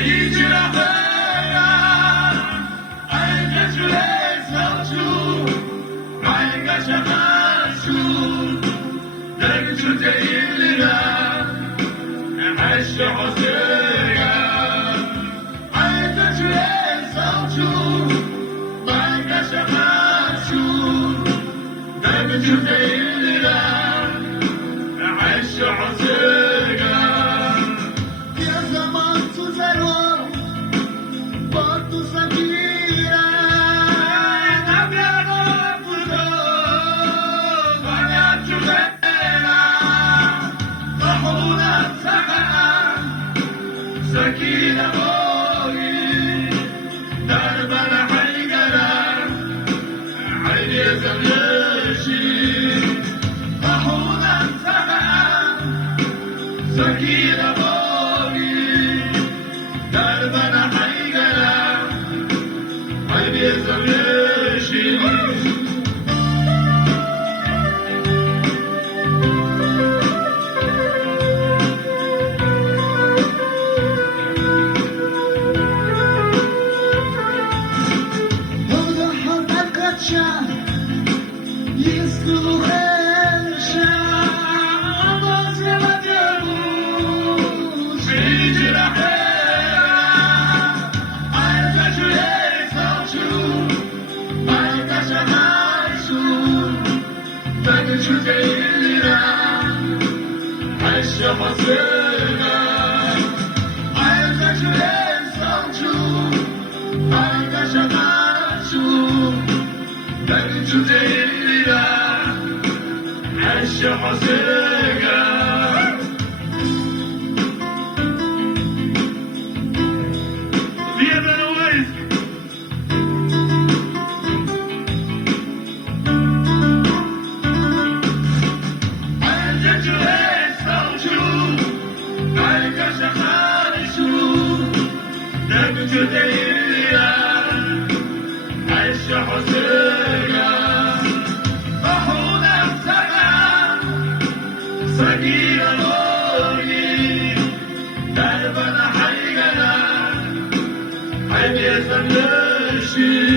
一句了回答，爱着出来走出，爱个什么树，人出这一里的，还是好这个，爱着出来走出，爱个什么树，人出这一里的，还是好这个。سكينة بوي دربنا حيقنا عيني زميشي طحونا انتهى سكينة بوي دربنا حيقنا عيني زميشي出这一的，还是好这个，爱在这里走出，爱在什么处，等出这一的，还是好这个。就这一样，还是好这个，后来才看，才记得罗伊，但是把那海干了，海边上的雪。